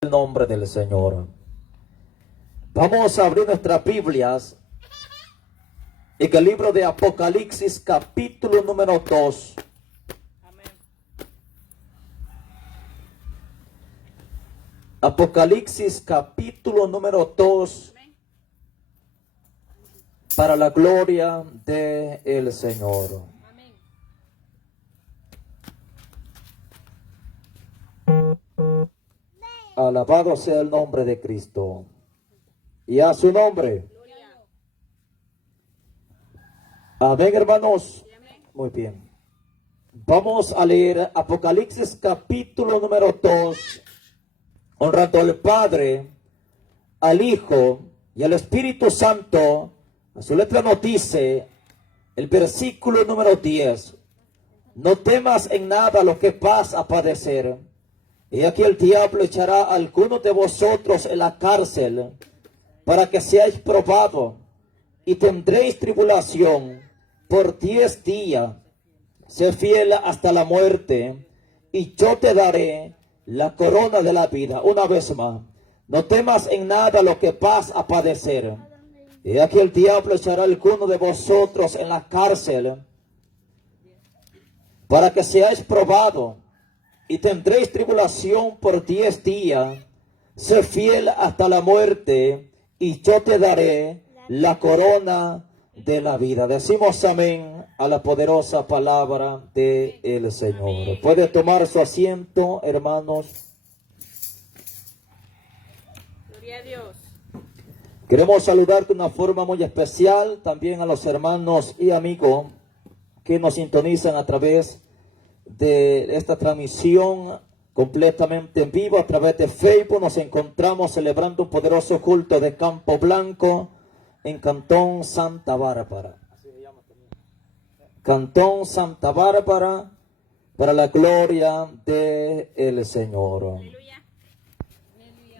El nombre del Señor. Vamos a abrir nuestras Biblias en el libro de Apocalipsis, capítulo número 2. Apocalipsis, capítulo número 2. Para la gloria del Señor. Alabado sea el nombre de Cristo. Y a su nombre. Amén, hermanos. Muy bien. Vamos a leer Apocalipsis capítulo número 2. Honrando al Padre, al Hijo y al Espíritu Santo. A su letra nos dice el versículo número 10. No temas en nada lo que vas a padecer. Y aquí el diablo echará a algunos de vosotros en la cárcel para que seáis probados y tendréis tribulación por 10 días. Sé fiel hasta la muerte y yo te daré la corona de la vida. Una vez más, no temas en nada lo que vas a padecer. Y aquí el diablo echará a algunos de vosotros en la cárcel para que seáis probados y tendréis tribulación por 10 días. Sé fiel hasta la muerte y yo te daré la corona de la vida. Decimos amén a la poderosa palabra del Señor. Puede tomar su asiento, hermanos. Gloria a Dios. Queremos saludar de una forma muy especial también a los hermanos y amigos que nos sintonizan a través de esta transmisión completamente en vivo a través de Facebook. Nos encontramos celebrando un poderoso culto de Campo Blanco en Cantón Santa Bárbara. Cantón Santa Bárbara, para la gloria del Señor. Aleluya.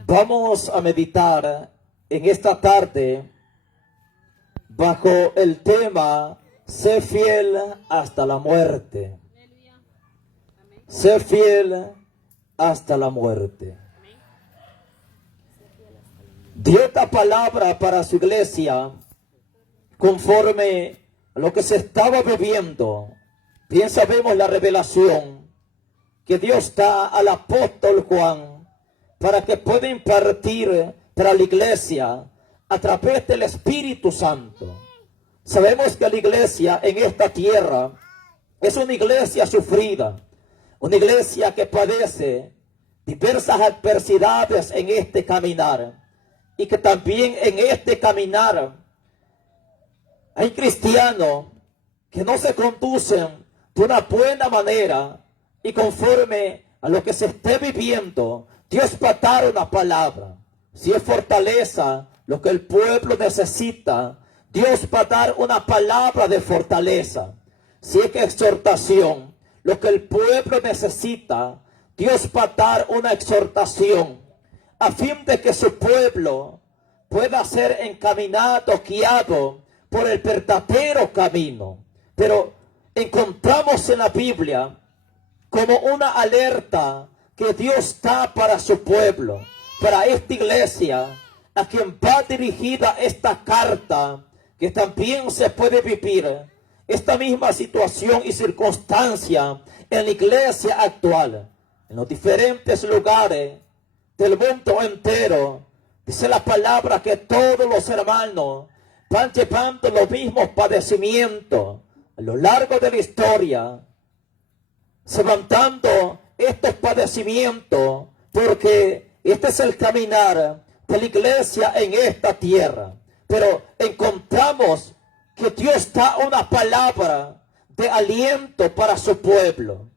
Vamos a meditar en esta tarde bajo el tema sé fiel hasta la muerte. Sé fiel hasta la muerte. Dio esta palabra para su iglesia conforme a lo que se estaba viviendo. Bien sabemos la revelación que Dios da al apóstol Juan para que pueda impartir para la iglesia a través del Espíritu Santo. Sabemos que la iglesia en esta tierra es una iglesia sufrida. Una iglesia que padece diversas adversidades en este caminar. Y que también en este caminar hay cristianos que no se conducen de una buena manera. Y conforme a lo que se esté viviendo, Dios va a dar una palabra. Si es fortaleza lo que el pueblo necesita, Dios va a dar una palabra de fortaleza. Si es que exhortación, lo que el pueblo necesita, Dios va a dar una exhortación a fin de que su pueblo pueda ser encaminado, guiado por el verdadero camino. Pero encontramos en la Biblia como una alerta que Dios da para su pueblo, para esta iglesia, a quien va dirigida esta carta, que también se puede vivir esta misma situación y circunstancia en la iglesia actual, en los diferentes lugares del mundo entero. Dice la palabra que todos los hermanos van llevando los mismos padecimientos a lo largo de la historia, levantando estos padecimientos, porque este es el caminar de la iglesia en esta tierra. Pero encontramos que Dios da una palabra de aliento para su pueblo,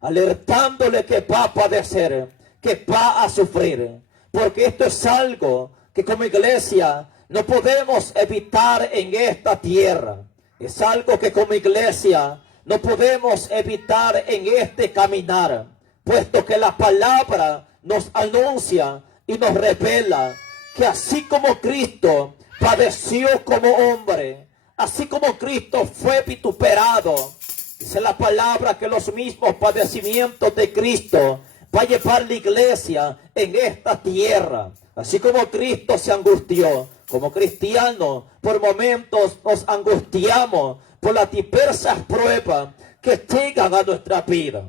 alertándole que va a padecer, que va a sufrir, porque esto es algo que como iglesia no podemos evitar en esta tierra. Es algo que como iglesia no podemos evitar en este caminar, puesto que la palabra nos anuncia y nos revela que así como Cristo padeció como hombre, así como Cristo fue vituperado, dice la palabra que los mismos padecimientos de Cristo va a llevar la iglesia en esta tierra. Así como Cristo se angustió, como cristianos, por momentos nos angustiamos por las diversas pruebas que llegan a nuestra vida.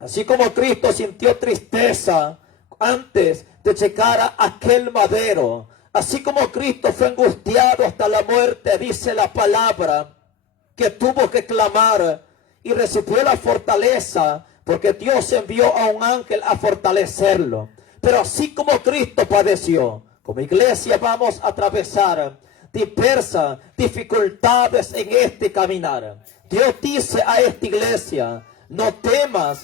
Así como Cristo sintió tristeza antes de llegar a aquel madero, así como Cristo fue angustiado hasta la muerte, dice la palabra, que tuvo que clamar y recibió la fortaleza, porque Dios envió a un ángel a fortalecerlo. Pero así como Cristo padeció, como iglesia vamos a atravesar diversas dificultades en este caminar. Dios dice a esta iglesia, no temas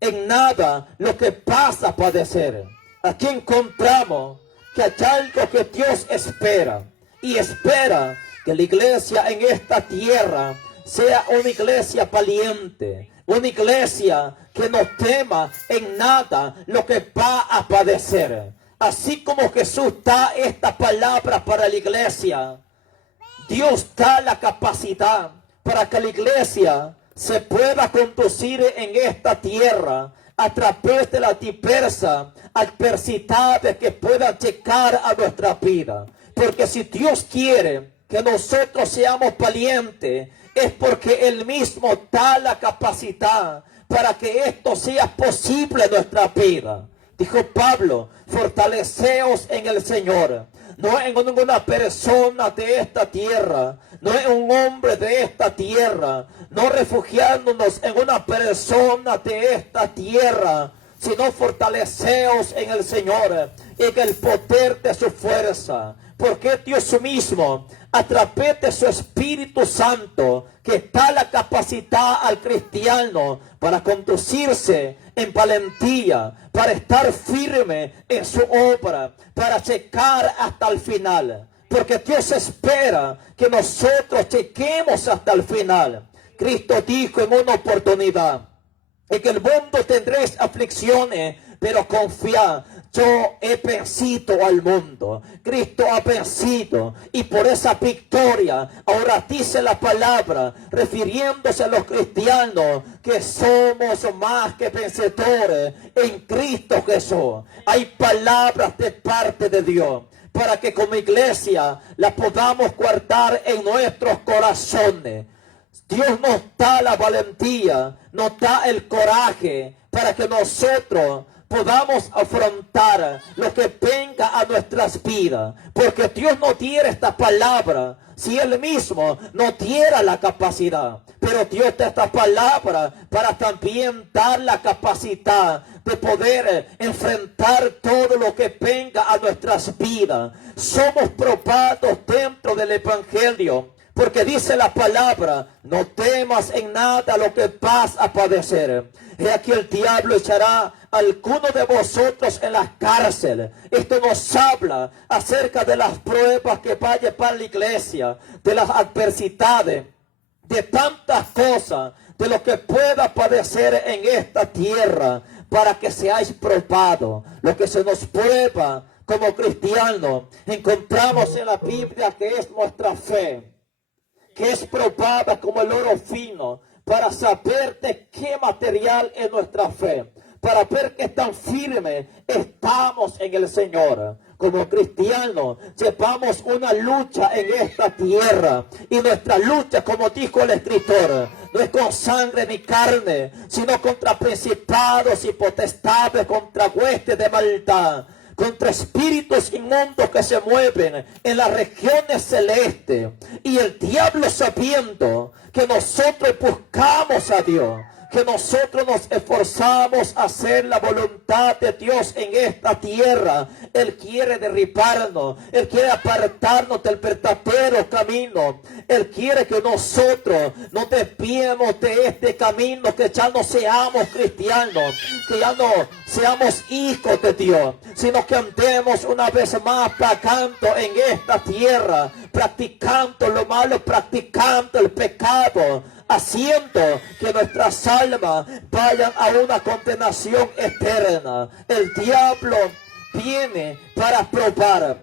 en nada lo que pasa a padecer. Aquí encontramos que hay algo que Dios espera, y espera que la iglesia en esta tierra sea una iglesia valiente, una iglesia que no tema en nada lo que va a padecer. Así como Jesús da esta palabra para la iglesia, Dios da la capacidad para que la iglesia se pueda conducir en esta tierra a través de las diversas adversidades que puedan llegar a nuestra vida. Porque si Dios quiere que nosotros seamos valientes, es porque Él mismo da la capacidad para que esto sea posible en nuestra vida. Dijo Pablo, fortaleceos en el Señor. No en ninguna persona de esta tierra, no en un hombre de esta tierra, no refugiándonos en una persona de esta tierra, sino fortaleceos en el Señor, en el poder de su fuerza. Porque Dios mismo, a través de su Espíritu Santo, que da la capacidad al cristiano para conducirse en valentía, para estar firme en su obra, para llegar hasta el final. Porque Dios espera que nosotros lleguemos hasta el final. Cristo dijo en una oportunidad, en el mundo tendréis aflicciones, pero confiad, yo he vencido al mundo. Cristo ha vencido, y por esa victoria ahora dice la palabra, refiriéndose a los cristianos, que somos más que vencedores en Cristo Jesús. Hay palabras de parte de Dios para que como iglesia las podamos guardar en nuestros corazones. Dios nos da la valentía, nos da el coraje para que nosotros podamos afrontar lo que venga a nuestras vidas. Porque Dios no diera esta palabra si Él mismo no diera la capacidad. Pero Dios da esta palabra para también dar la capacidad de poder enfrentar todo lo que venga a nuestras vidas. Somos probados dentro del Evangelio. Porque dice la palabra, no temas en nada lo que vas a padecer. He aquí el diablo echará a alguno de vosotros en la cárcel. Esto nos habla acerca de las pruebas que va a llevar la iglesia, de las adversidades, de tantas cosas, de lo que pueda padecer en esta tierra, para que seáis probados. Lo que se nos prueba como cristianos, encontramos en la Biblia que es nuestra fe, que es probada como el oro fino, para saber de qué material es nuestra fe, para ver qué tan firme estamos en el Señor. Como cristianos llevamos una lucha en esta tierra, y nuestra lucha, como dijo el escritor, no es con sangre ni carne, sino contra principados y potestades, contra huestes de maldad, contra espíritus inmundos que se mueven en las regiones celestes. Y el diablo, sabiendo que nosotros buscamos a Dios, que nosotros nos esforzamos a hacer la voluntad de Dios en esta tierra, Él quiere derribarnos, Él quiere apartarnos del verdadero camino. Él quiere que nosotros nos desviemos de este camino, que ya no seamos cristianos, que ya no seamos hijos de Dios, sino que andemos una vez más vagando en esta tierra, practicando lo malo, practicando el pecado, haciendo que nuestras almas vayan a una condenación eterna. El diablo viene para probar,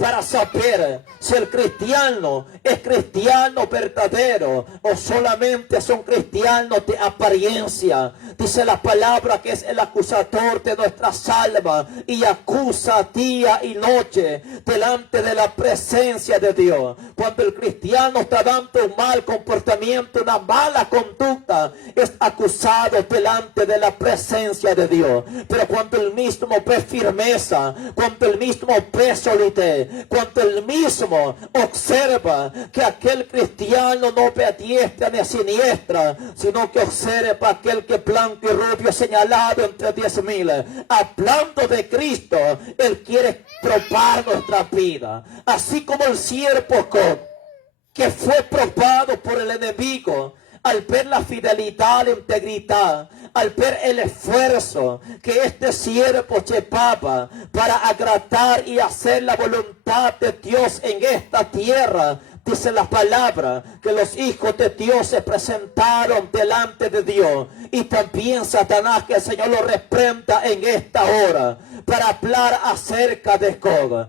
para saber si el cristiano es cristiano verdadero o solamente son cristianos de apariencia. Dice la palabra que es el acusador de nuestras almas y acusa día y noche delante de la presencia de Dios. Cuando el cristiano está dando un mal comportamiento, una mala conducta, es acusado delante de la presencia de Dios. Pero cuando el mismo ve firmeza, cuando el mismo ve solidez, cuando el mismo observa que aquel cristiano no ve a diestra ni a siniestra, sino que observa aquel que blanco y rubio señalado entre 10,000, hablando de Cristo, Él quiere probar nuestra vida. Así como el siervo Job, que fue probado por el enemigo, al ver la fidelidad, la integridad, al ver el esfuerzo que este siervo llevaba para agradar y hacer la voluntad de Dios en esta tierra, dice la palabra que los hijos de Dios se presentaron delante de Dios. Y también Satanás, que el Señor lo reprenda en esta hora, para hablar acerca de Job.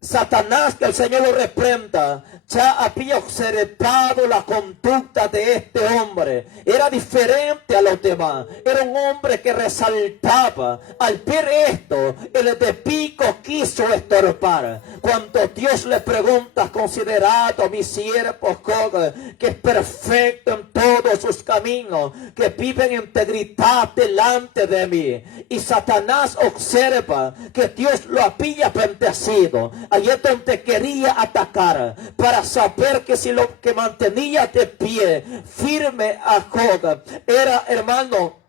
Satanás, que el Señor lo reprenda, ya había observado la conducta de este hombre. Era diferente a los demás. Era un hombre que resaltaba. Al ver esto, el enemigo quiso estorbar. Cuando Dios le pregunta, considerado mi siervo Job, que es perfecto en todos sus caminos, que vive en integridad delante de mí. Y Satanás observa que Dios lo había bendecido. Allí es donde quería atacar, para saber que si lo que mantenía de pie, firme a Job, era, hermano,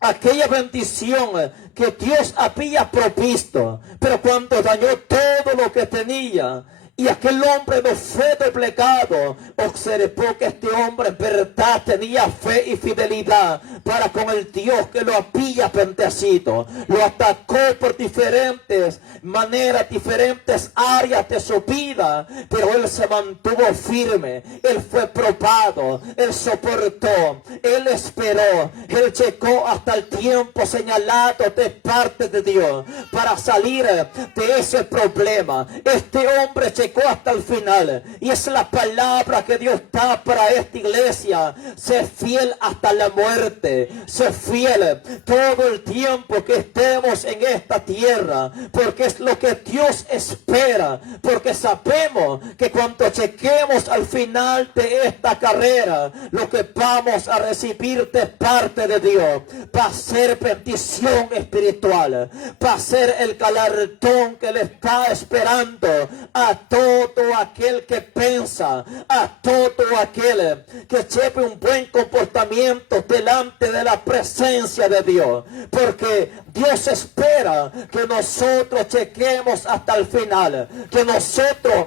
aquella bendición que Dios había provisto. Pero cuando dañó todo lo que tenía, y aquel hombre no fue doblegado, observó que este hombre en verdad tenía fe y fidelidad para con el Dios que lo había bendecido. Lo atacó por diferentes maneras, diferentes áreas de su vida, pero él se mantuvo firme. Él fue probado, él soportó, él esperó, él llegó hasta el tiempo señalado de parte de Dios para salir de ese problema. Este hombre llegó hasta el final, y es la palabra que Dios da para esta iglesia: sé fiel hasta la muerte, sé fiel todo el tiempo que estemos en esta tierra, porque es lo que Dios espera, porque sabemos que cuando lleguemos al final de esta carrera, lo que vamos a recibir de parte de Dios va a ser bendición espiritual, va a ser el galardón que le está esperando a todo aquel que piensa, a todo aquel que lleve un buen comportamiento delante de la presencia de Dios, porque Dios espera que nosotros lleguemos hasta el final, que nosotros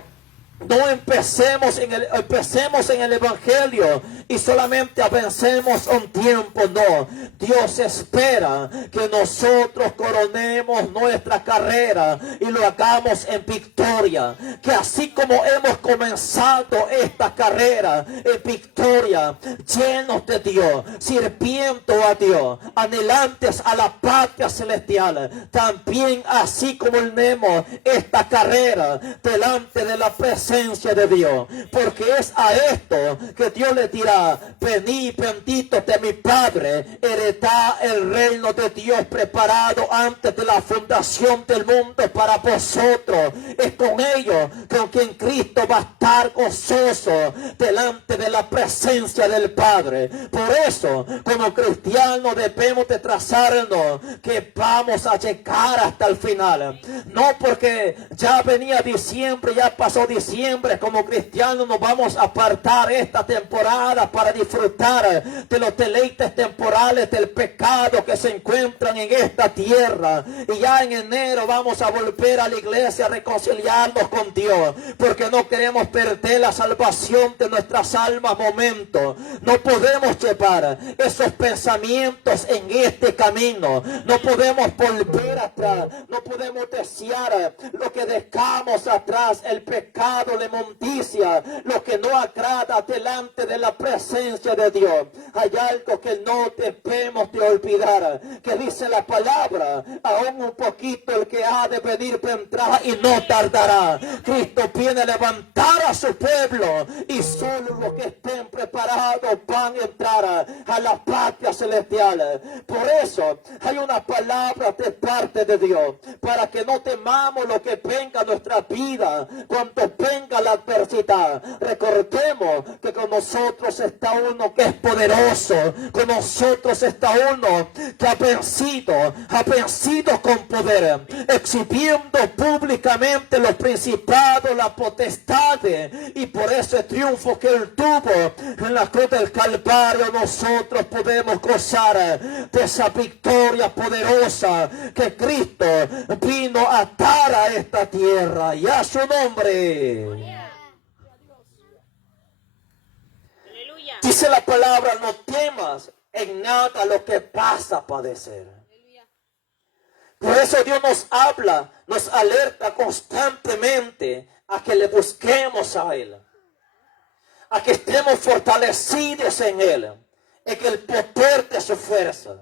no empecemos en el evangelio y solamente avancemos un tiempo. No, Dios espera que nosotros coronemos nuestra carrera y lo hagamos en victoria, que así como hemos comenzado esta carrera en victoria, llenos de Dios, sirviendo a Dios, anhelantes a la patria celestial, también así culminemos esta carrera delante de la presencia de Dios, porque es a esto que Dios le dirá: venid benditos de mi Padre, heredad el reino de Dios preparado antes de la fundación del mundo para vosotros. Es con ellos con quien Cristo va a estar gozoso delante de la presencia del Padre. Por eso, como cristianos debemos de trazarnos que vamos a llegar hasta el final, no porque ya venía diciembre, ya pasó diciembre. Como cristianos nos vamos a apartar esta temporada para disfrutar de los deleites temporales del pecado que se encuentran en esta tierra, y ya en enero vamos a volver a la iglesia a reconciliarnos con Dios, porque no queremos perder la salvación de nuestras almas momento. No podemos llevar esos pensamientos en este camino, no podemos volver atrás, no podemos desear lo que dejamos atrás, el pecado pecado, la inmundicia, lo que no agrada delante de la presencia de Dios. Hay algo que no debemos de olvidar, que dice la palabra, aún un poquito el que ha de venir vendrá y no tardará. Cristo viene a levantar a su pueblo y solo los que estén preparados van a entrar a la patria celestial. Por eso hay una palabra de parte de Dios, para que no temamos lo que venga a nuestra vida cuando venga la adversidad. Recordemos que con nosotros está uno que es poderoso, con nosotros está uno que ha vencido con poder, exhibiendo públicamente los principados, las potestades, y por ese triunfo que él tuvo en la cruz del Calvario, nosotros podemos gozar de esa victoria poderosa que Cristo vino a dar a esta tierra, y a su nombre. Aleluya. Dice la palabra, no temas en nada lo que vas a padecer. Por eso Dios nos habla, nos alerta constantemente a que le busquemos a Él, a que estemos fortalecidos en Él, en el poder de su fuerza,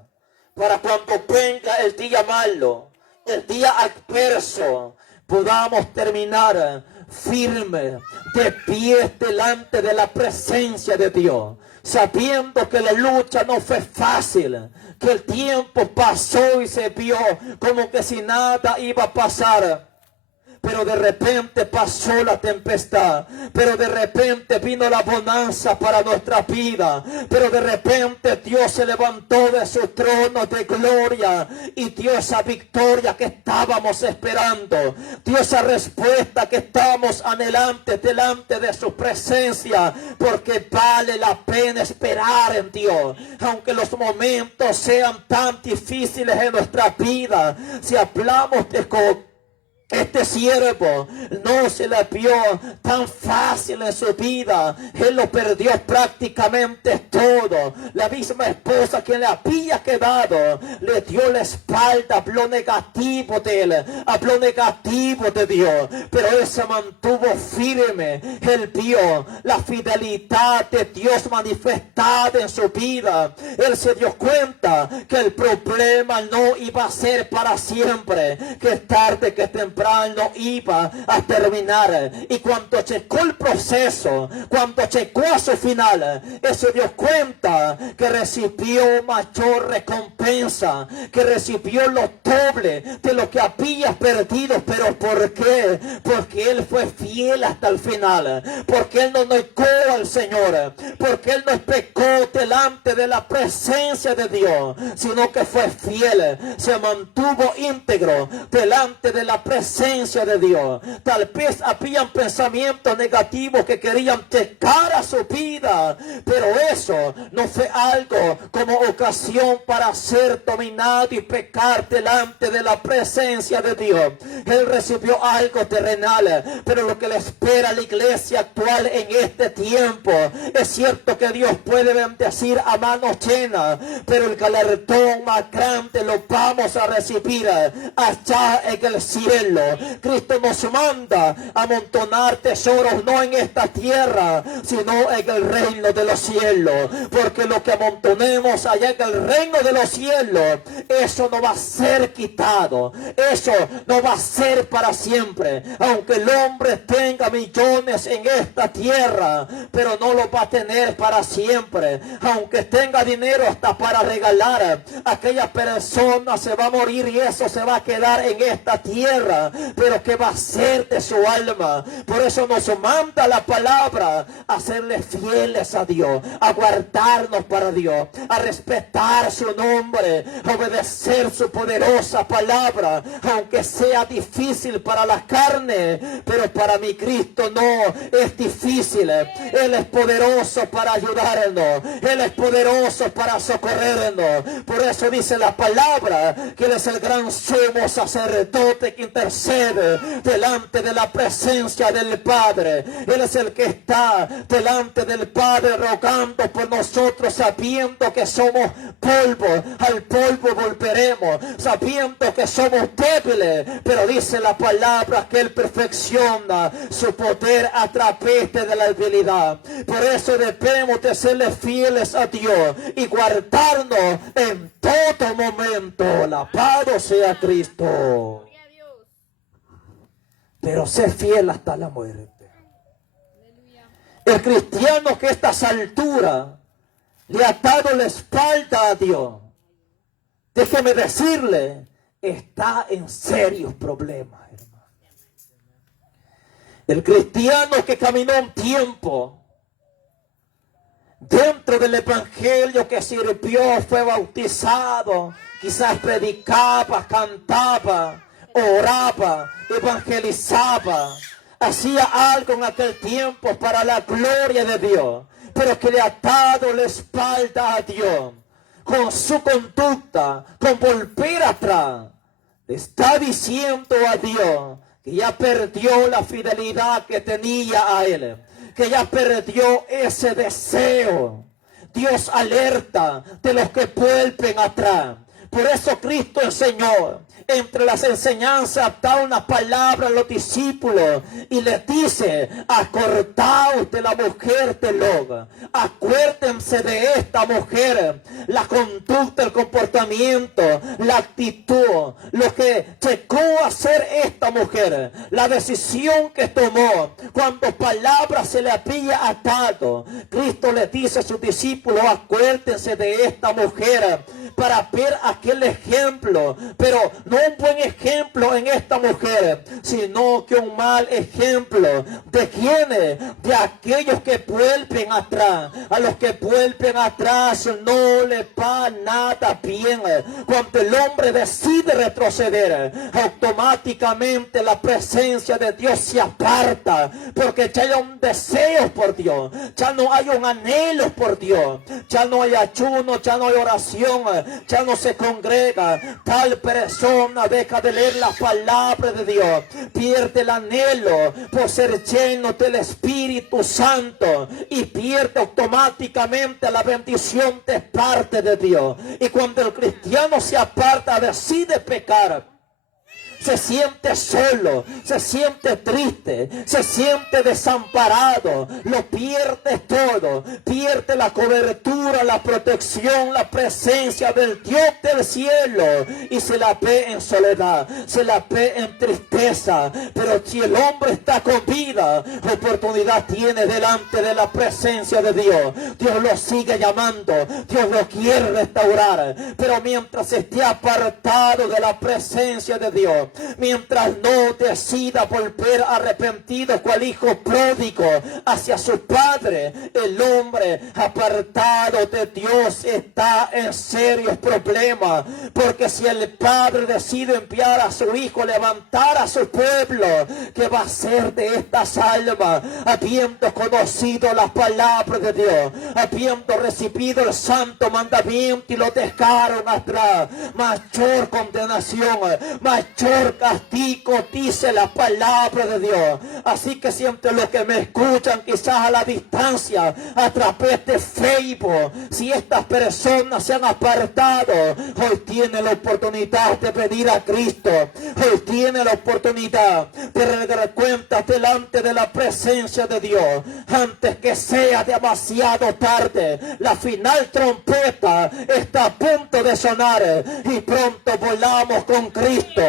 para cuando venga el día malo, el día adverso, podamos terminar firme, de pie delante de la presencia de Dios, sabiendo que la lucha no fue fácil, que el tiempo pasó y se vio como que si nada iba a pasar. Pero de repente pasó la tempestad, pero de repente vino la bonanza para nuestra vida, pero de repente Dios se levantó de su trono de gloria y dio esa victoria que estábamos esperando, dio esa respuesta que estábamos anhelando delante de su presencia, porque vale la pena esperar en Dios, aunque los momentos sean tan difíciles en nuestra vida. Si hablamos de este siervo, no se le vio tan fácil en su vida. Él lo perdió prácticamente todo. La misma esposa que le había quedado le dio la espalda, habló negativo de él, habló negativo de Dios, pero él se mantuvo firme. Él vio la fidelidad de Dios manifestada en su vida. Él se dio cuenta que el problema no iba a ser para siempre, que tarde que temprano iba a terminar. Y cuando checó el proceso, cuando checó a su final, él se dio cuenta que recibió mayor recompensa, que recibió lo doble de lo que había perdido. ¿Pero por qué? Porque él fue fiel hasta el final, porque él no negó al Señor, porque él no pecó delante de la presencia de Dios, sino que fue fiel, se mantuvo íntegro delante de la presencia de Dios. Tal vez habían pensamientos negativos que querían checar a su vida, pero eso no fue algo como ocasión para ser dominado y pecar delante de la presencia de Dios. Él recibió algo terrenal, pero lo que le espera a la iglesia actual en este tiempo, es cierto que Dios puede bendecir a manos llenas, pero el galardón más grande lo vamos a recibir allá en el cielo. Cristo nos manda a amontonar tesoros no en esta tierra, sino en el reino de los cielos, porque lo que amontonemos allá en el reino de los cielos, eso no va a ser quitado, eso no va a ser para siempre. Aunque el hombre tenga millones en esta tierra, pero no lo va a tener para siempre. Aunque tenga dinero hasta para regalar, aquella persona se va a morir y eso se va a quedar en esta tierra, pero ¿qué va a ser de su alma? Por eso nos manda la palabra a serle fieles a Dios, a guardarnos para Dios, a respetar su nombre, a obedecer su poderosa palabra, aunque sea difícil para la carne, pero para mi Cristo no es difícil. Él es poderoso para ayudarnos, Él es poderoso para socorrernos. Por eso dice la palabra que Él es el gran sumo sacerdote que intercede intercede delante de la presencia del Padre. Él es el que está delante del Padre rogando por nosotros, sabiendo que somos polvo, al polvo volveremos, sabiendo que somos débiles, pero dice la palabra que Él perfecciona su poder a través de la debilidad. Por eso debemos de serle fieles a Dios y guardarnos en todo momento. Alabado sea Cristo. Gloria a Dios. Pero sé fiel hasta la muerte. Aleluya. El cristiano que a estas alturas le ha dado la espalda a Dios, déjeme decirle, está en serios problemas, hermano. El cristiano que caminó un tiempo dentro del evangelio, que sirvió, fue bautizado, quizás predicaba, cantaba, oraba, evangelizaba, hacía algo en aquel tiempo para la gloria de Dios, pero que le ha dado la espalda a Dios con su conducta, con volver atrás, le está diciendo a Dios que ya perdió la fidelidad que tenía a Él, que ya perdió ese deseo. Dios alerta de los que vuelven atrás. Por eso Cristo enseñó, entre las enseñanzas da una palabra a los discípulos y les dice: acordaos de la mujer de Lot, acuérdense de esta mujer, la conducta, el comportamiento, la actitud, lo que llegó a ser esta mujer, la decisión que tomó cuando palabras se le había atado. Cristo le dice a sus discípulos: acuérdense de esta mujer, para ver aquel ejemplo, pero no un buen ejemplo en esta mujer, sino que un mal ejemplo. ¿De quiénes? De aquellos que vuelven atrás. A los que vuelven atrás no les va nada bien. Cuando el hombre decide retroceder, automáticamente la presencia de Dios se aparta, porque ya hay un deseo por Dios, ya no hay un anhelo por Dios, ya no hay ayuno, ya no hay oración, ya no se congrega. Tal persona deja de leer la palabra de Dios, pierde el anhelo por ser lleno del Espíritu Santo y pierde automáticamente la bendición de parte de Dios. Y cuando el cristiano se aparta, decide pecar, se siente solo, se siente triste, se siente desamparado, lo pierde todo, pierde la cobertura, la protección, la presencia del Dios del cielo, y se la ve en soledad, se la ve en tristeza. Pero si el hombre está con vida, oportunidad tiene delante de la presencia de Dios. Dios lo sigue llamando, Dios lo quiere restaurar, pero mientras esté apartado de la presencia de Dios, mientras no decida volver arrepentido cual hijo pródigo hacia su padre, el hombre apartado de Dios está en serios problemas. Porque si el padre decide enviar a su hijo a levantar a su pueblo, ¿qué va a hacer de estas almas? Habiendo conocido las palabras de Dios, habiendo recibido el santo mandamiento y lo dejaron atrás, mayor condenación, mayor castigo, dice la palabra de Dios. Así que siempre los que me escuchan, quizás a la distancia, a través de Facebook, si estas personas se han apartado, hoy tiene la oportunidad de pedir a Cristo, hoy tiene la oportunidad de rendir cuentas delante de la presencia de Dios, antes que sea demasiado tarde. La final trompeta está a punto de sonar y pronto volamos con Cristo.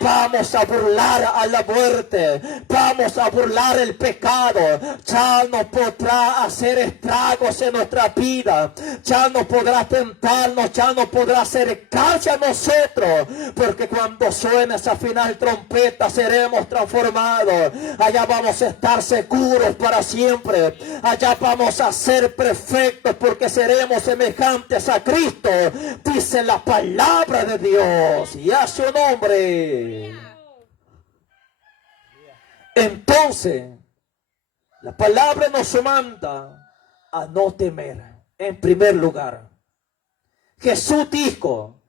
Vamos a burlar a la muerte, vamos a burlar el pecado. Ya no podrá hacer estragos en nuestra vida, ya no podrá tentarnos, ya no podrá acercarse a nosotros, porque cuando suene esa final trompeta seremos transformados. Allá vamos a estar seguros para siempre, allá vamos a ser perfectos, porque seremos semejantes a Cristo, dice la palabra de Dios, y a su nombre. Entonces, la palabra nos manda a no temer. En primer lugar, Jesús dijo,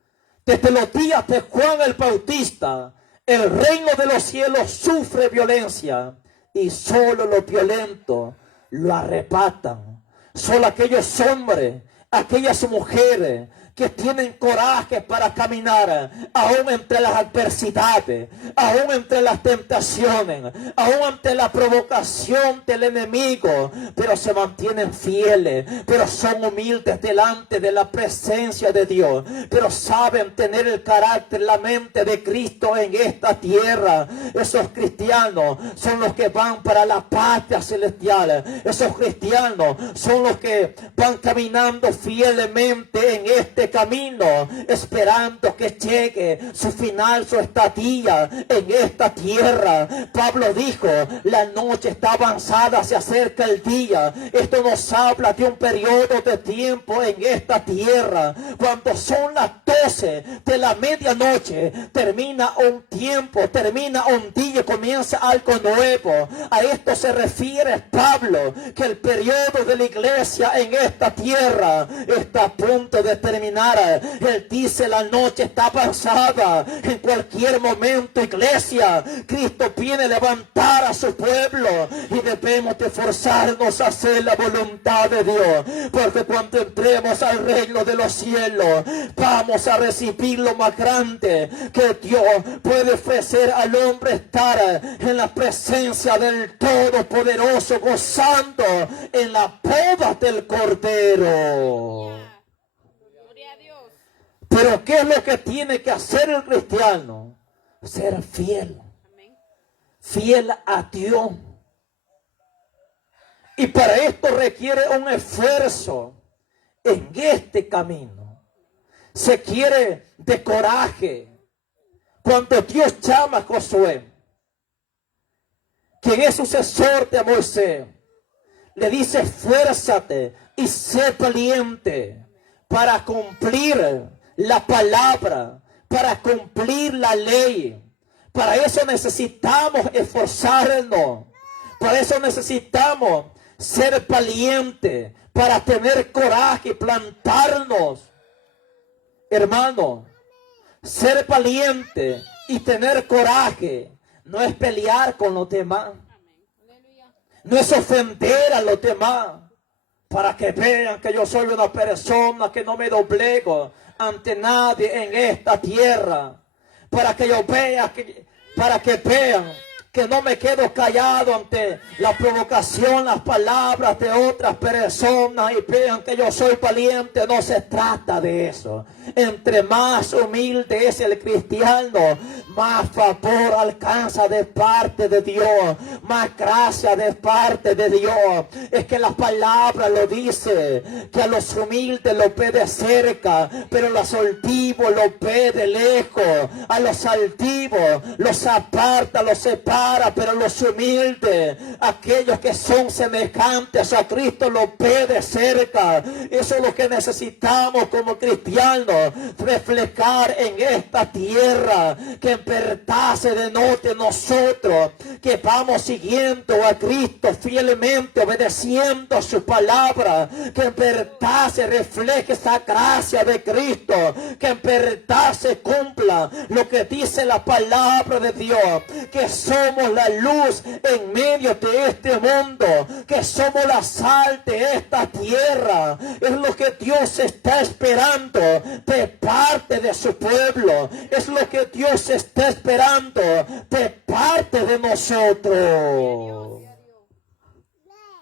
desde los días de Juan el Bautista, El reino de los cielos sufre violencia y solo los violentos lo arrebatan. Solo aquellos hombres, aquellas mujeres que tienen coraje para caminar aún entre las adversidades, aún entre las tentaciones, aún ante la provocación del enemigo, pero se mantienen fieles, pero son humildes delante de la presencia de Dios, pero saben tener el carácter, la mente de Cristo en esta tierra. Esos cristianos son los que van para la patria celestial. Esos cristianos son los que van caminando fielmente en este camino, esperando que llegue su final, su estadía en esta tierra. Pablo dijo, la noche está avanzada, se acerca el día. Esto nos habla de un periodo de tiempo en esta tierra. Cuando son las 12 de la medianoche, termina un tiempo, termina un día, comienza algo nuevo. A esto se refiere Pablo, que el periodo de la iglesia en esta tierra está a punto de terminar. Él dice, la noche está avanzada. En cualquier momento, iglesia, Cristo viene a levantar a su pueblo y debemos de esforzarnos a hacer la voluntad de Dios, porque cuando entremos al reino de los cielos vamos a recibir lo más grande que Dios puede ofrecer al hombre: estar en la presencia del Todopoderoso, gozando en la boda del Cordero. Gloria a Dios. Pero ¿qué es lo que tiene que hacer el cristiano? Ser fiel. Amén. Fiel a Dios. Y para esto requiere un esfuerzo en este camino. Se quiere de coraje. Cuando Dios llama a Josué, quien es sucesor de Moisés, le dice: esfuérzate y sé valiente para cumplir la palabra, para cumplir la ley. Para eso necesitamos esforzarnos. Para eso necesitamos ser valientes, para tener coraje y plantarnos. Hermano, ser valiente y tener coraje no es pelear con los demás. Aleluya. No es ofender a los demás, para que vean que yo soy una persona que no me doblego ante nadie en esta tierra. Para que yo vea, para que vean que no me quedo callado ante la provocación, las palabras de otras personas, y vean que yo soy valiente. No se trata de eso. Entre más humilde es el cristiano, más favor alcanza de parte de Dios, más gracia de parte de Dios. Es que la palabra lo dice, que a los humildes los ve de cerca, pero a los altivos los ve de lejos. A los altivos los aparta, los separa, pero a los humildes, aquellos que son semejantes a Cristo, los ve de cerca. Eso es lo que necesitamos como cristianos, reflejar en esta tierra, que en verdad se denote nosotros que vamos siguiendo a Cristo fielmente, obedeciendo su palabra, que en verdad se refleje esa gracia de Cristo, que en verdad se cumpla lo que dice la palabra de Dios, que somos la luz en medio de este mundo, que somos la sal de esta tierra. Es lo que Dios está esperando de parte de su pueblo. Es lo que Dios está esperando de parte de nosotros.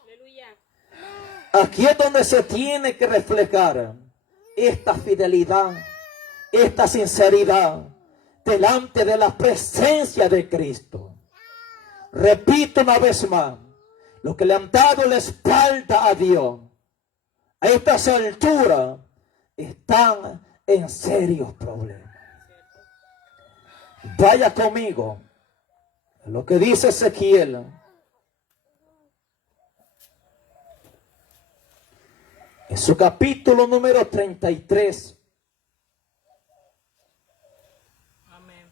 Aleluya. Aquí es donde se tiene que reflejar esta fidelidad, esta sinceridad delante de la presencia de Cristo. Repito una vez más, los que le han dado la espalda a Dios a estas alturas están en serios problemas. Vaya conmigo a lo que dice Ezequiel, en su capítulo número 33. Amén.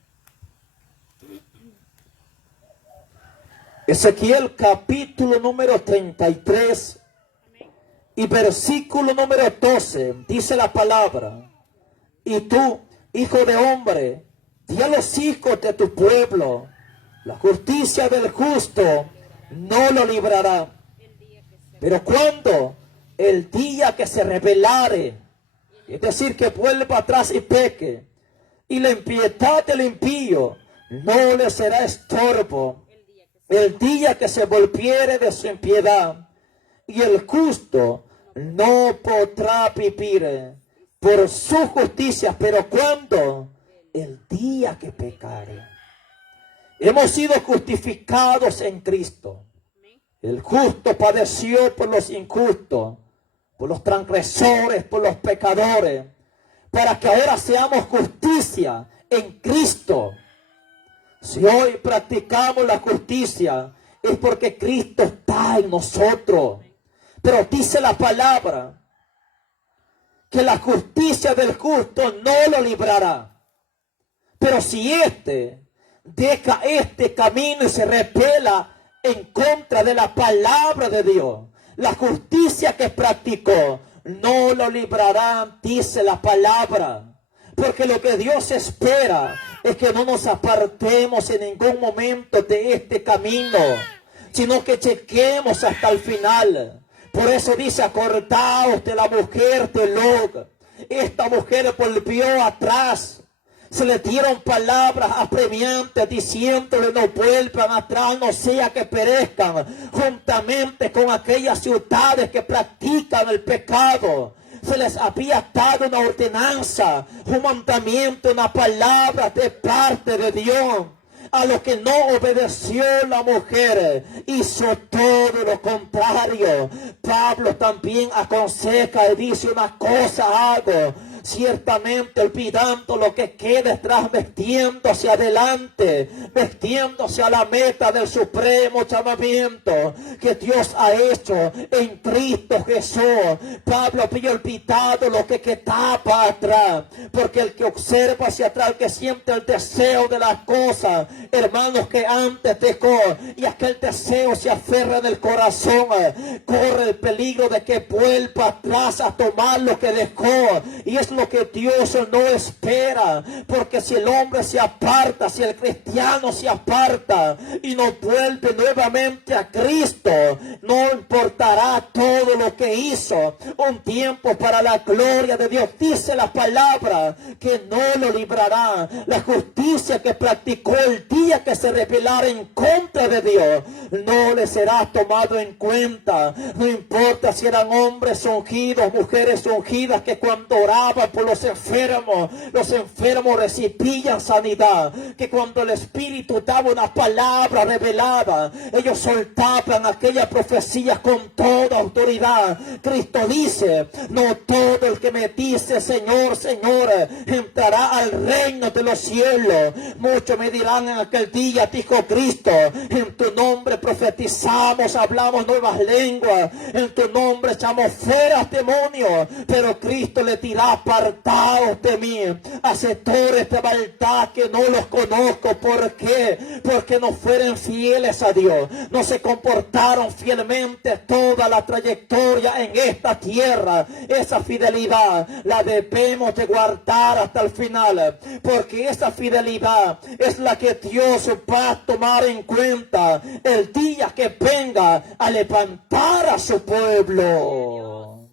Ezequiel capítulo número 33 Amén. y versículo número 12, dice la palabra: y tú, hijo de hombre, Di a los hijos de tu pueblo, la justicia del justo no lo librará. Pero cuando el día que se rebelare, es decir, que vuelva atrás y peque, y la impiedad del impío no le será estorbo, el día que se volviere de su impiedad, y el justo no podrá vivir por su justicia. Pero cuando el día que pecare, hemos sido justificados en Cristo. El justo padeció por los injustos, por los transgresores, por los pecadores, para que ahora seamos justicia en Cristo. Si hoy practicamos la justicia, es porque Cristo está en nosotros. Pero dice la palabra que la justicia del justo no lo librará. Pero si éste deja este camino y se repela en contra de la palabra de Dios, la justicia que practicó no lo librará, dice la palabra. Porque lo que Dios espera es que no nos apartemos en ningún momento de este camino, sino que chequemos hasta el final. Por eso dice: acordaos de la mujer de Lot. Esta mujer volvió atrás. Se le dieron palabras apremiantes diciéndole: no vuelvan atrás, no sea que perezcan juntamente con aquellas ciudades que practican el pecado. Se les había dado una ordenanza, un mandamiento, una palabra de parte de Dios. A lo que no obedeció la mujer, hizo todo lo contrario. Pablo también aconseja y dice: una cosa hago, ciertamente olvidando lo que queda detrás, metiéndose adelante, metiéndose a la meta del supremo llamamiento que Dios ha hecho en Cristo Jesús. Pablo había olvidado lo que quedaba atrás, porque el que observa hacia atrás, el que siente el deseo de las cosas, hermanos, que antes dejó, y aquel deseo se aferra en el corazón, corre el peligro de que vuelva atrás a tomar lo que dejó. Y es lo que Dios no espera, porque si el hombre se aparta, si el cristiano se aparta y no vuelve nuevamente a Cristo, no importará todo lo que hizo. Un tiempo para la gloria de Dios. Dice la palabra que no lo librará. La justicia que practicó el día que se rebelara en contra de Dios no le será tomado en cuenta. No importa si eran hombres ungidos, mujeres ungidas, que cuando oraban por los enfermos recibían sanidad, que cuando el Espíritu daba una palabra revelada, ellos soltaban aquellas profecías con toda autoridad. Cristo dice: no todo el que me dice Señor, Señor, entrará al reino de los cielos. Muchos me dirán en aquel día, dijo Cristo: en tu nombre profetizamos, hablamos nuevas lenguas, en tu nombre echamos fuera demonios. Pero Cristo le dirá: apartaos de mí, hacedores de maldad, que no los conozco. ¿Por qué? Porque no fueron fieles a Dios, no se comportaron fielmente toda la trayectoria en esta tierra. Esa fidelidad la debemos de guardar hasta el final, porque esa fidelidad es la que Dios va a tomar en cuenta el día que venga a levantar a su pueblo.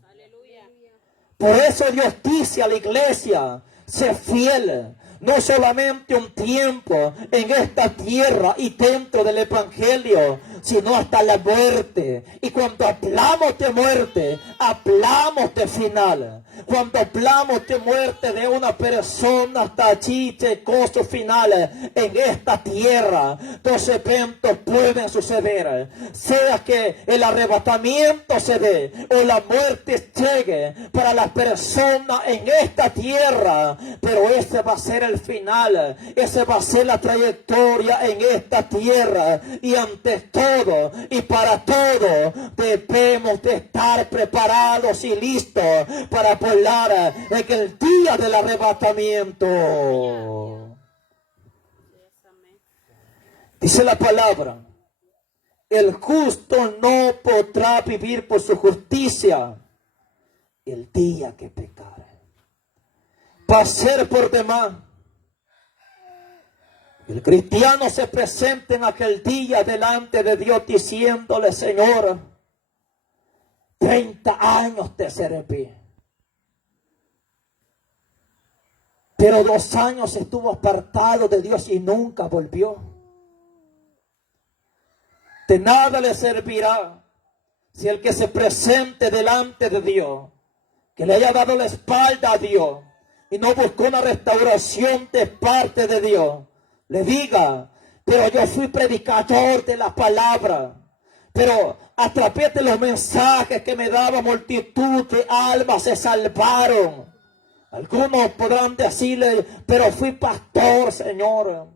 Por eso Dios dice a la iglesia: sé fiel, no solamente un tiempo en esta tierra y dentro del evangelio, sino hasta la muerte. Y cuando hablamos de muerte, hablamos de final. Cuando hablamos de muerte de una persona, hasta allí llegó su final en esta tierra. Dos eventos pueden suceder: sea que el arrebatamiento se dé o la muerte llegue para las personas en esta tierra. Pero ese va a ser el final, ese va a ser la trayectoria en esta tierra. Y ante todo y para todo debemos de estar preparados y listos para volar en el día del arrebatamiento. Dice la palabra: el justo no podrá vivir por su justicia el día que pecare. Va a ser por demás. El cristiano se presenta en aquel día delante de Dios diciéndole: Señor, 30 años te serví, pero 2 años estuvo apartado de Dios y nunca volvió. De nada le servirá si el que se presente delante de Dios, que le haya dado la espalda a Dios y no buscó una restauración de parte de Dios, le diga: pero yo fui predicador de la palabra, pero a través de los mensajes que me daba, multitud de almas se salvaron. Algunos podrán decirle: pero fui pastor, Señor,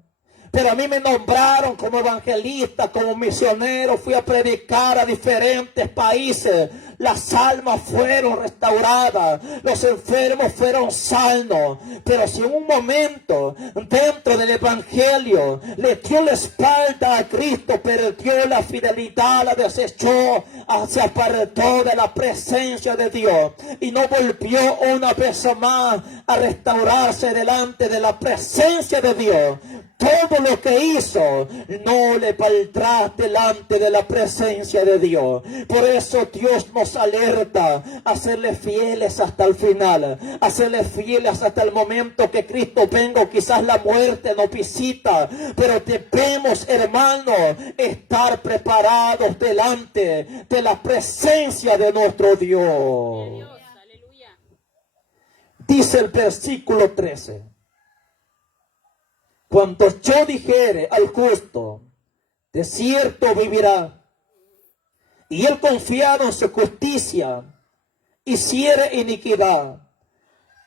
pero a mí me nombraron como evangelista, como misionero, fui a predicar a diferentes países. Las almas fueron restauradas, los enfermos fueron sanos. Pero si en un momento dentro del evangelio le dio la espalda a Cristo, perdió la fidelidad, la desechó, se apartó de la presencia de Dios y no volvió una vez más a restaurarse delante de la presencia de Dios, todo lo que hizo no le valdrá delante de la presencia de Dios. Por eso Dios nos alerta a serle fieles hasta el final, a serle fieles hasta el momento que Cristo venga, o quizás la muerte nos visita. Pero debemos, hermanos, estar preparados delante de la presencia de nuestro Dios. Aleluya. Dice el versículo 13: cuando yo dijere al justo, de cierto vivirá, y él confiado en su justicia, hiciere iniquidad,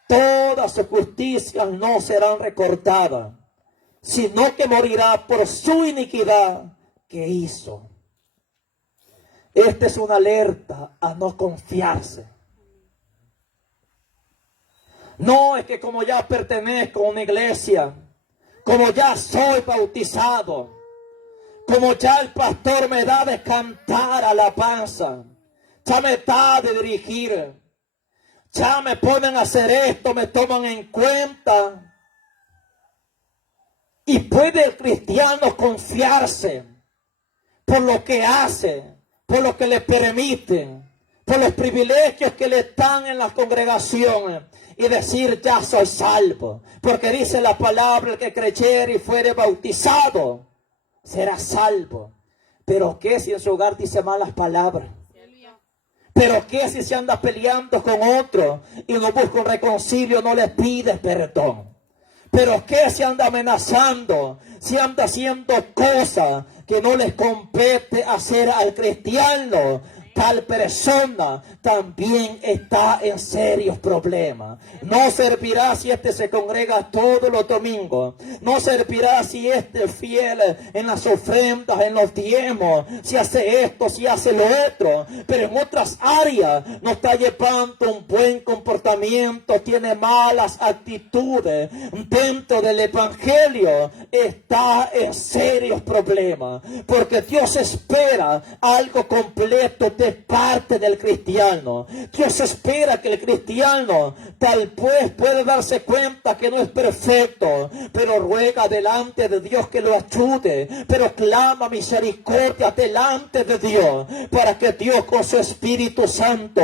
todas sus justicias no serán recordadas, sino que morirá por su iniquidad que hizo. Esta es una alerta a no confiarse. No es que como ya pertenezco a una iglesia, como ya soy bautizado, como ya el pastor me da de cantar alabanza, ya me da de dirigir, ya me ponen a hacer esto, me toman en cuenta. Y puede el cristiano confiarse por lo que hace, por lo que le permiten, por los privilegios que le dan en las congregaciones, y decir: ya soy salvo, porque dice la palabra: el que creyere y fuere bautizado será salvo. Pero ¿qué si en su hogar dice malas palabras? ¿Pero qué si se anda peleando con otro y no busca un reconcilio, no le pide perdón? ¿Pero qué si anda amenazando, si anda haciendo cosas que no les compete hacer al cristiano? Tal persona también está en serios problemas. No servirá si este se congrega todos los domingos. No servirá si este es fiel en las ofrendas, en los diezmos, si hace esto, si hace lo otro. Pero en otras áreas no está llevando un buen comportamiento, tiene malas actitudes. Dentro del evangelio está en serios problemas. Porque Dios espera algo completo de parte del cristiano. Dios espera que el cristiano tal pues puede darse cuenta que no es perfecto, pero ruega delante de Dios que lo ayude, pero clama misericordia delante de Dios, para que Dios con su Espíritu Santo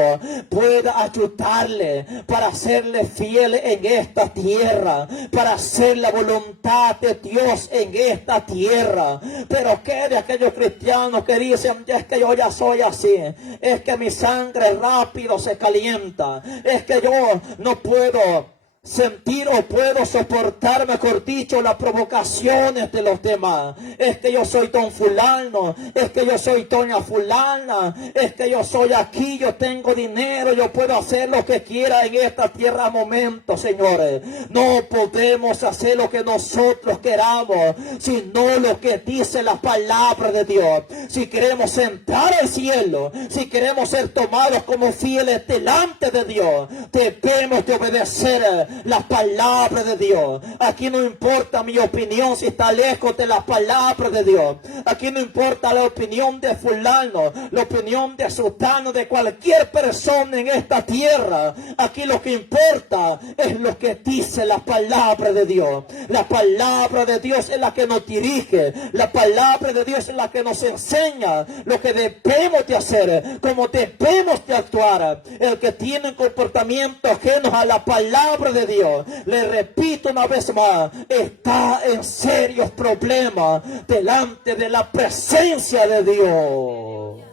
pueda ayudarle para serle fiel en esta tierra, para hacer la voluntad de Dios en esta tierra. Pero que de aquellos cristianos que dicen: es que yo ya soy así, es que mi sangre rápido se calienta, es que yo no puedo sentir o puedo soportar, mejor dicho, las provocaciones de los demás. Es que yo soy don fulano, es que yo soy doña fulana, es que yo soy aquí, yo tengo dinero, yo puedo hacer lo que quiera en esta tierra a momentos, señores. No podemos hacer lo que nosotros queramos, sino lo que dice la palabra de Dios. Si queremos entrar al cielo, si queremos ser tomados como fieles delante de Dios, debemos de obedecer la palabra de Dios. Aquí no importa mi opinión si está lejos de la palabra de Dios. Aquí no importa la opinión de fulano, la opinión de sultano, de cualquier persona en esta tierra. Aquí lo que importa es lo que dice la palabra de Dios. La palabra de Dios es la que nos dirige. La palabra de Dios es la que nos enseña lo que debemos de hacer, cómo debemos de actuar. El que tiene un comportamiento ajeno a la palabra de Dios, le repito una vez más, está en serios problemas delante de la presencia de Dios.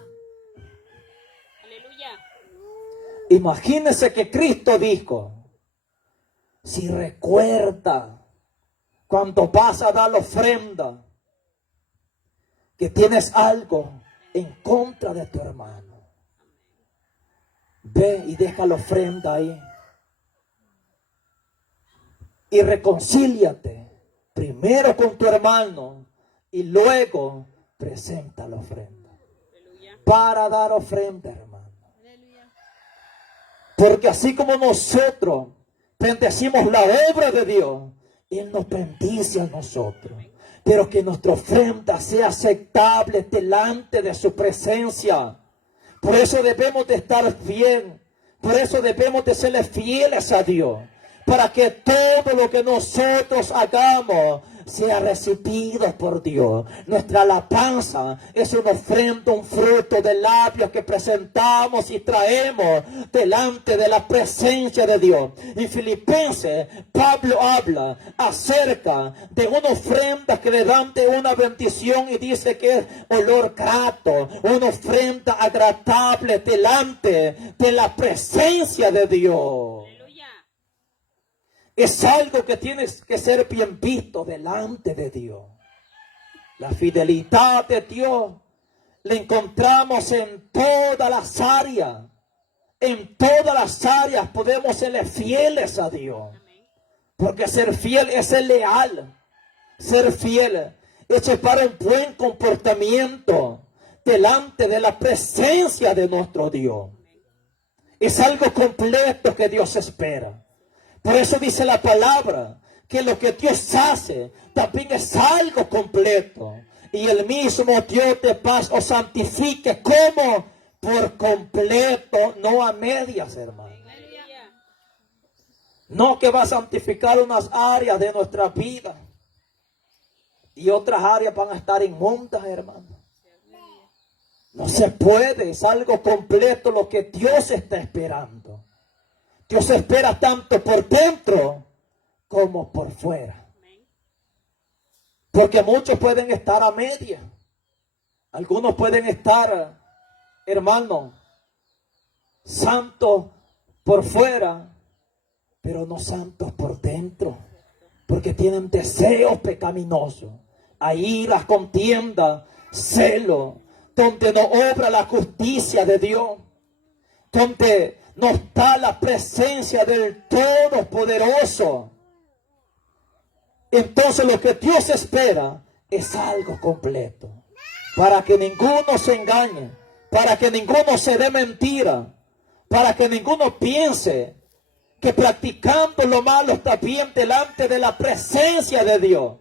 Aleluya. Imagínense que Cristo dijo, si recuerda cuando vas a dar la ofrenda, que tienes algo en contra de tu hermano, ve y deja la ofrenda ahí. Y reconcíliate primero con tu hermano y luego presenta la ofrenda. Aleluya. Para dar ofrenda, hermano. Aleluya. Porque así como nosotros bendecimos la obra de Dios, Él nos bendice a nosotros. Pero que nuestra ofrenda sea aceptable delante de su presencia. Por eso debemos de estar bien. Por eso debemos de serle fieles a Dios. Para que todo lo que nosotros hagamos sea recibido por Dios. Nuestra alabanza es una ofrenda, un fruto de labios que presentamos y traemos delante de la presencia de Dios. En Filipenses, Pablo habla acerca de una ofrenda que le dan de una bendición y dice que es olor grato, una ofrenda agradable delante de la presencia de Dios. Es algo que tiene que ser bien visto delante de Dios. La fidelidad de Dios la encontramos en todas las áreas. En todas las áreas podemos ser fieles a Dios. Porque ser fiel es ser leal. Ser fiel es llevar un buen comportamiento delante de la presencia de nuestro Dios. Es algo completo que Dios espera. Por eso dice la palabra que lo que Dios hace también es algo completo. Y el mismo Dios de paz os santifique como por completo, no a medias, hermano. No que va a santificar unas áreas de nuestra vida y otras áreas van a estar inmundas, hermano. No se puede, es algo completo lo que Dios está esperando. Dios espera tanto por dentro como por fuera. Porque muchos pueden estar a media. Algunos pueden estar, hermano, santos por fuera, pero no santos por dentro. Porque tienen deseos pecaminosos, a iras, contienda, celo, donde no obra la justicia de Dios, donde no está la presencia del Todopoderoso. Entonces lo que Dios espera es algo completo. Para que ninguno se engañe. Para que ninguno se dé mentira. Para que ninguno piense que practicando lo malo está bien delante de la presencia de Dios.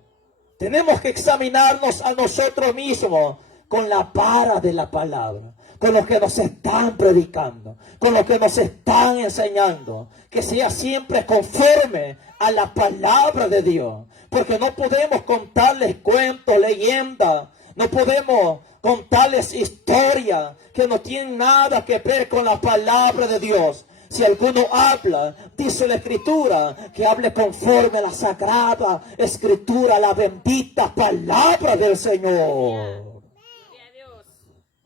Tenemos que examinarnos a nosotros mismos con la vara de la palabra, con lo que nos están predicando, con lo que nos están enseñando, que sea siempre conforme a la palabra de Dios, porque no podemos contarles cuentos, leyendas, no podemos contarles historias que no tienen nada que ver con la palabra de Dios. Si alguno habla, dice la Escritura, que hable conforme a la sagrada Escritura, la bendita palabra del Señor.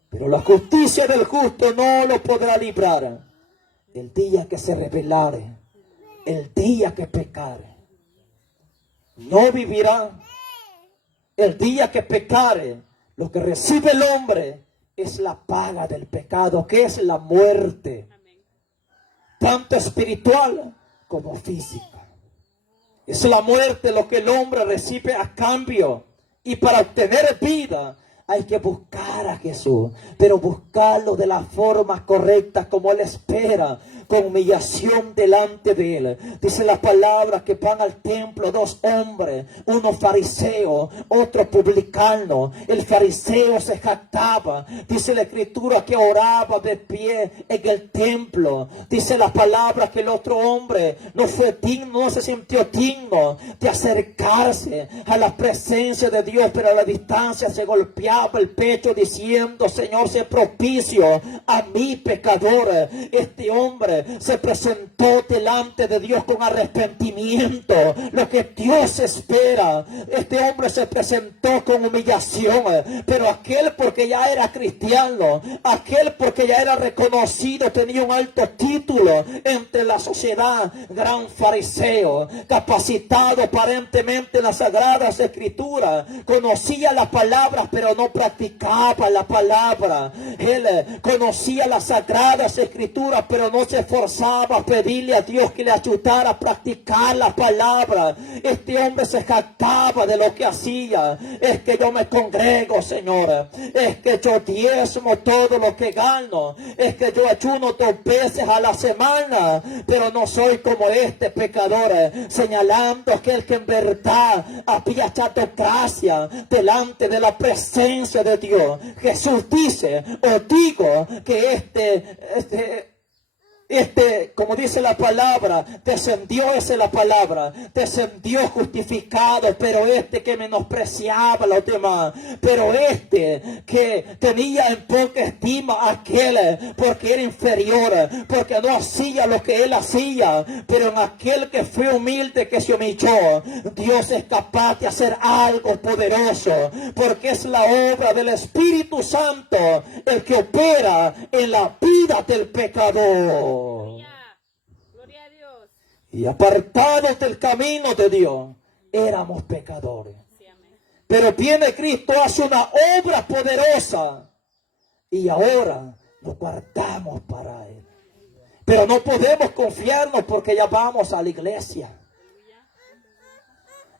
Pero la justicia del justo no lo podrá librar. El día que se rebelare, el día que pecare, no vivirá. El día que pecare, lo que recibe el hombre es la paga del pecado, que es la muerte. Tanto espiritual como física. Es la muerte lo que el hombre recibe a cambio. Y para obtener vida hay que buscar buscar a Jesús, pero buscarlo de la forma correcta como Él espera, con humillación delante de Él. Dice la palabra que van al templo dos hombres, uno fariseo, otro publicano. El fariseo se jactaba, dice la escritura, que oraba de pie en el templo. Dice la palabra que el otro hombre no fue digno, no se sintió digno de acercarse a la presencia de Dios, pero a la distancia se golpeaba el pecho diciendo: Señor, sé propicio a mi pecador. Este hombre se presentó delante de Dios con arrepentimiento, lo que Dios espera. Este hombre se presentó con humillación, pero aquel, porque ya era cristiano, aquel porque ya era reconocido, tenía un alto título entre la sociedad, gran fariseo, capacitado aparentemente en las sagradas escrituras, conocía las palabras pero no practicaba la palabra. Él conocía las sagradas escrituras pero no se esforzaba a pedirle a Dios que le ayudara a practicar la palabra. Este hombre se jactaba de lo que hacía: es que yo me congrego, Señor, es que yo diezmo todo lo que gano, es que yo ayuno 2 veces a la semana, pero no soy como este pecador, señalando que el que en verdad había echado gracia delante de la presencia de Dios. Jesús dice, os digo, que como dice la palabra, descendió, esa es la palabra, descendió justificado, pero que menospreciaba a los demás, pero que tenía en poca estima a aquel, porque era inferior, porque no hacía lo que él hacía, pero en aquel que fue humilde, que se humilló, Dios es capaz de hacer algo poderoso, porque es la obra del Espíritu Santo el que opera en la vida del pecador. Gloria a Dios. Y apartados del camino de Dios, éramos pecadores. Sí, amén. Pero viene Cristo, hace una obra poderosa, y ahora nos guardamos para Él. Pero no podemos confiarnos porque ya vamos a la iglesia.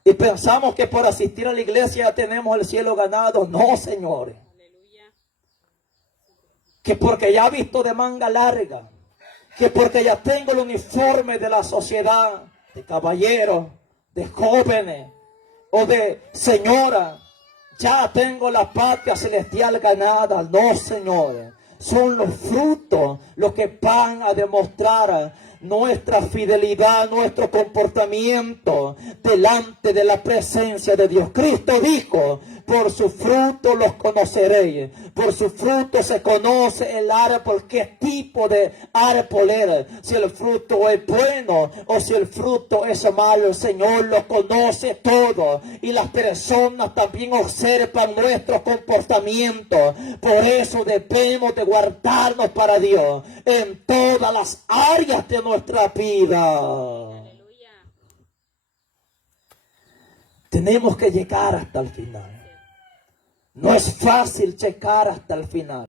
Y pensamos que por asistir a la iglesia ya tenemos el cielo ganado. No, señores. Aleluya. Que porque ya he visto de manga larga, que porque ya tengo el uniforme de la sociedad, de caballeros, de jóvenes o de señora, ya tengo la patria celestial ganada. No, señores. Son los frutos los que van a demostrar nuestra fidelidad, nuestro comportamiento delante de la presencia de Dios. Cristo dijo: por su fruto los conoceréis. Por su fruto se conoce el árbol, qué tipo de árbol es, si el fruto es bueno o si el fruto es malo. El Señor lo conoce todo, y las personas también observan nuestro comportamiento. Por eso debemos de guardarnos para Dios en todas las áreas de nuestra vida. Aleluya. Tenemos que llegar hasta el final. No es fácil llegar hasta el final.